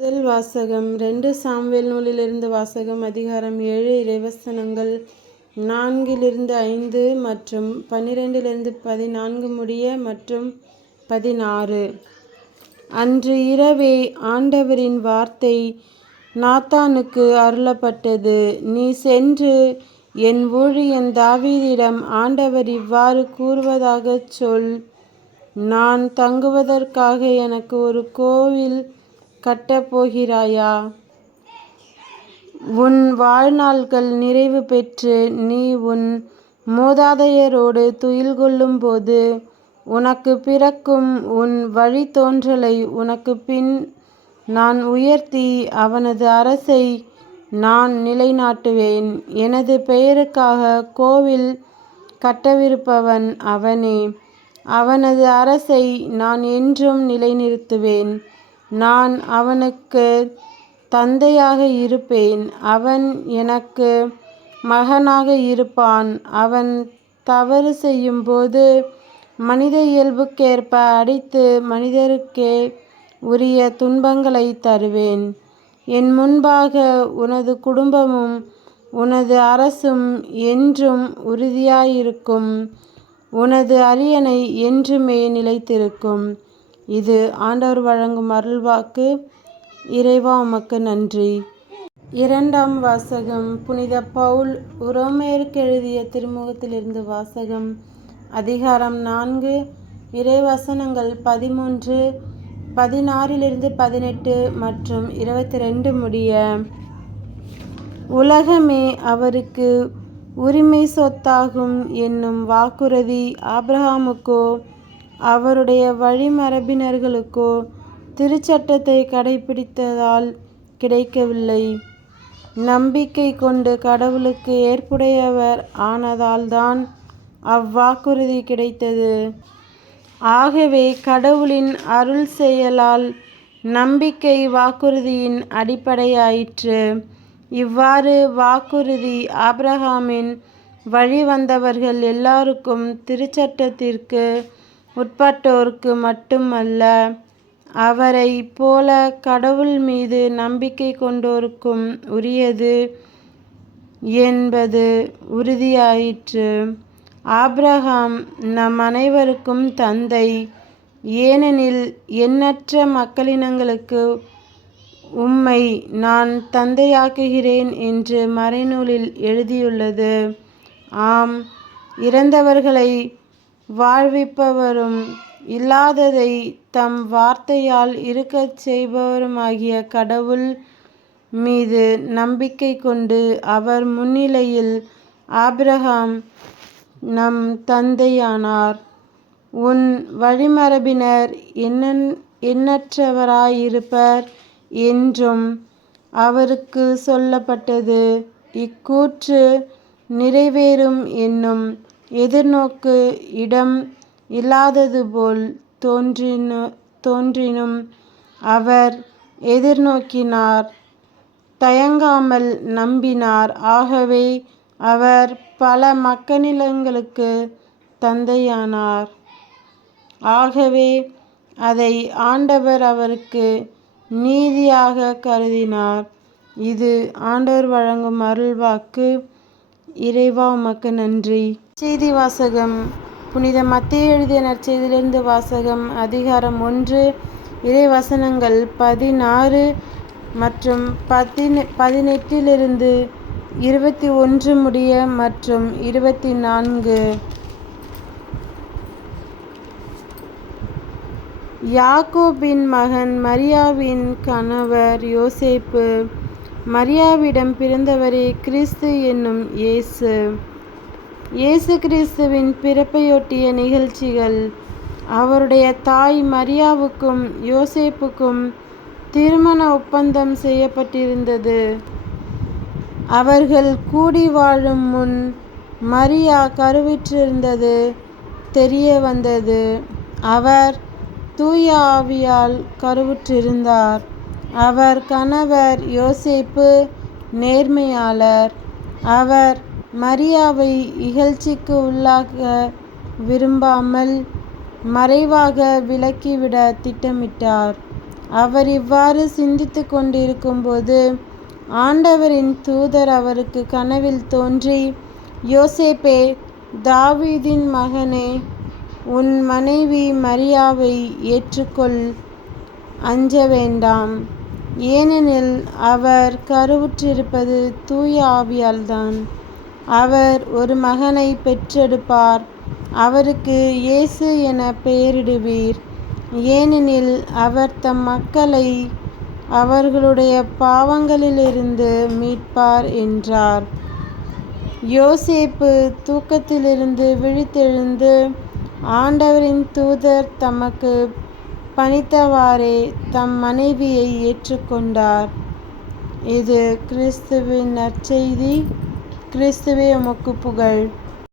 முதல் வாசகம் 2 சாமுவேல் நூலிலிருந்து வாசகம். அதிகாரம் 7. இறைவசனங்கள் 4-5 மற்றும் 12-14 முடிய மற்றும் 16. அன்று இரவே ஆண்டவரின் வார்த்தை நாத்தானுக்கு அருளப்பட்டது. நீ சென்று என் ஊழியன் தாவீதிடம் ஆண்டவர் இவ்வாறு கூறுவதாகச் சொல். நான் தங்குவதற்காக எனக்கு ஒரு கோவில் கட்டப்போகிறாயா? உன் வாழ்நாள்கள் நிறைவு பெற்று நீ உன் மூதாதையரோடு துயில் கொள்ளும்போது உனக்கு பிறக்கும் உன் வழித்தோன்றலை உனக்கு பின் நான் உயர்த்தி அவனது அரசை நான் நிலைநாட்டுவேன். எனது பெயருக்காக கோவில் கட்டவிருப்பவன் அவனே. அவனது அரசை நான் என்றும் நிலைநிறுத்துவேன். நான் அவனுக்கு தந்தையாக இருப்பேன், அவன் எனக்கு மகனாக இருப்பான். அவன் தவறு செய்யும்போது மனித இயல்புக்கேற்ப அடித்து மனிதருக்கே உரிய துன்பங்களை தருவேன். என் முன்பாக உனது குடும்பமும் உனது அரசும் என்றும் உறுதியாயிருக்கும். உனது அரியணை என்றுமே நிலைத்திருக்கும். இது ஆண்டவர் வழங்கும் அருள்வாக்கு. இறைவா உமக்கு நன்றி. இரண்டாம் வாசகம். புனித பவுல் உரோமையருக்கு எழுதிய திருமுகத்திலிருந்து வாசகம். அதிகாரம் 4. இறைவசனங்கள் 13, 16-18 மற்றும் 22 முடிய. உலகமே அவருக்கு உரிமை சொத்தாகும் என்னும் வாக்குறுதி ஆபிரகாமுக்கோ அவருடைய வழிமரபினர்களுக்கோ திருச்சட்டத்தை கடைப்பிடித்ததால் கிடைக்கவில்லை. நம்பிக்கை கொண்டு கடவுளுக்கு ஏற்புடையவர் ஆனதால்தான் அவ்வாக்குறுதி கிடைத்தது. ஆகவே கடவுளின் அருள் செயலால் நம்பிக்கை வாக்குறுதியின் அடிப்படையாயிற்று. இவ்வாறு வாக்குறுதி ஆபிரகாமின் வழி வந்தவர்கள் எல்லாருக்கும், திருச்சட்டத்திற்கு உட்பட்டோருக்கு மட்டுமல்ல, அவரை போல கடவுள் மீது நம்பிக்கை கொண்டோருக்கும் உரியது என்பது உறுதியாயிற்று. ஆபிரகாம் நம் அனைவருக்கும் தந்தை. ஏனெனில் எண்ணற்ற மக்களினங்களுக்கு உம்மை நான் தந்தையாக்குகிறேன் என்று மறைநூலில் எழுதியுள்ளது. ஆம், இறந்தவர்களை வாழ்விப்பவரும் இல்லாததை தம் வார்த்தையால் இருக்கச் செய்பவருமாகிய கடவுள் மீது நம்பிக்கை கொண்டு அவர் முன்னிலையில் ஆபிரகாம் நம் தந்தையானார். உன் வழிமரபினர் எண்ணற்றவராயிருப்பர் என்றும் அவருக்கு சொல்லப்பட்டது. இக்கூற்று நிறைவேறும் என்னும் எதிர்நோக்கு இடம் இல்லாததுபோல் தோன்றினும் அவர் எதிர்நோக்கினார், தயங்காமல் நம்பினார். ஆகவே அவர் பல மக்களினங்களுக்கு தந்தையானார். ஆகவே அதை ஆண்டவர் அவருக்கு நீதியாக கருதினார். இது ஆண்டவர் வழங்கும் அருள்வாக்கு. இறைவா உமக்கு நன்றி. செய்தி வாசகம். புனித மத்தேயு எழுதிய நற்செய்தியிலிருந்து வாசகம். அதிகாரம் 1. இறைவசனங்கள் 16 மற்றும் 18-21 முடிய மற்றும் 24. யாக்கோபின் மகன் மரியாவின் கணவர் யோசேப்பு. மரியாவிடம் பிறந்தவரே கிறிஸ்து என்னும் இயேசு. இயேசு கிறிஸ்துவின் பிறப்பையொட்டிய நிகழ்ச்சிகள். அவருடைய தாய் மரியாவுக்கும் யோசேப்புக்கும் திருமண ஒப்பந்தம் செய்யப்பட்டிருந்தது. அவர்கள் கூடி வாழும் முன் மரியா கருவுற்றிருந்தது தெரிய வந்தது. அவர் தூய ஆவியால் கருவுற்றிருந்தார். அவர் கணவர் யோசேப்பு நேர்மையாளர். அவர் மரியாவை இகழ்ச்சிக்கு உள்ளாக்க விரும்பாமல் மறைவாக விலக்கிவிட திட்டமிட்டார். அவர் இவ்வாறு சிந்தித்து கொண்டிருக்கும்போது ஆண்டவரின் தூதர் அவருக்கு கனவில் தோன்றி, யோசேப்பே, தாவீதின் மகனே, உன் மனைவி மரியாவை ஏற்றுக்கொள், அஞ்ச வேண்டாம். ஏனெனில் அவர் கருவுற்றிருப்பது தூய ஆவியால்தான். அவர் ஒரு மகனை பெற்றெடுப்பார். அவருக்கு இயேசு என பெயரிடுவீர். ஏனெனில் அவர் தம் மக்களை அவர்களுடைய பாவங்களிலிருந்து மீட்பார் என்றார். யோசேப்பு தூக்கத்திலிருந்து விழித்தெழுந்து ஆண்டவரின் தூதர் தமக்கு பணித்தவாறே தம் மனைவியை ஏற்றுக்கொண்டார். இது கிறிஸ்துவின் நற்செய்தி. கிறிஸ்துவே உமக்கு புகழ்.